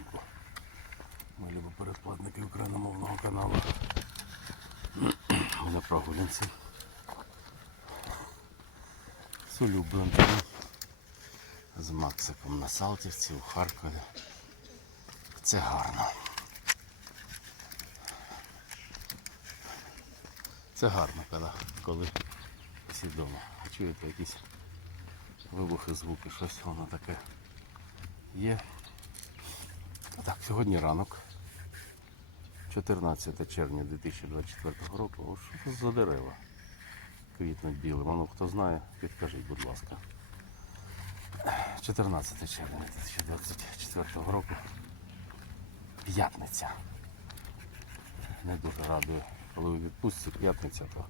ранку. Ми любимо передплатники україномовного каналу. Ми на прогулянці. З улюбленцями. З Максиком на Салтівці у Харкові. Це гарно. Це гарно, коли, коли всі вдома. Чуєте якісь вибухи, звуки, щось воно таке є. Сьогодні ранок. 14 червня 2024 року. О, що це за дерева? Квітнуть білим. А ну хто знає, підкажіть, будь ласка. 14 червня 2024 року. П'ятниця. Не дуже радує. Коли ви відпустці п'ятниця, то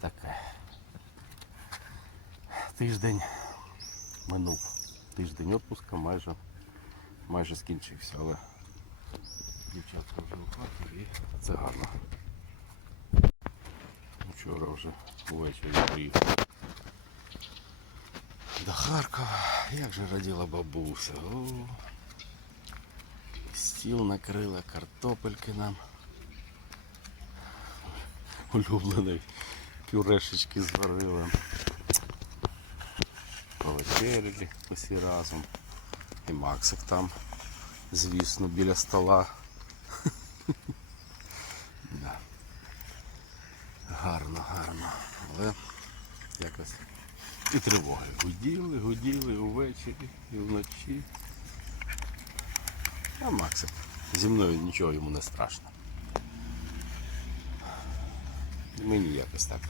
таке. Тиждень минув. Тиждень відпуска майже, майже скінчився, але дівчатка вже у хаті і це гарно. Вчора вже ввечері приїхав до Харкова. Як же раділа бабуся. О, стіл накрила, картопельки нам. Улюблений пюрешечки зварили. Повечеряли усі разом. І Максик там, звісно, біля стола. да. Гарно, гарно. Але якось і тривоги. Гуділи, гуділи увечері і вночі. А Максик. Зі мною нічого йому не страшно. Мені якось так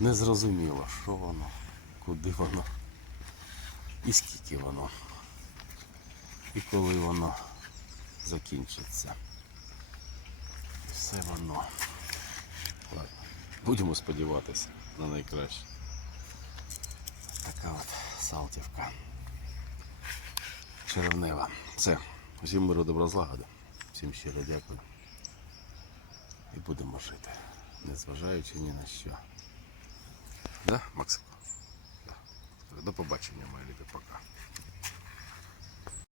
не зрозуміло, що воно, куди воно і скільки воно. І коли воно закінчиться. Все воно. Будемо сподіватися на найкраще. Така от Салтівка. Черевнева. Все. Всім миру добра злагоди. Всім щиро дякую. І будемо жити, незважаючи ні на що. Да, Максико? Да. До побачення, мої любі, пока.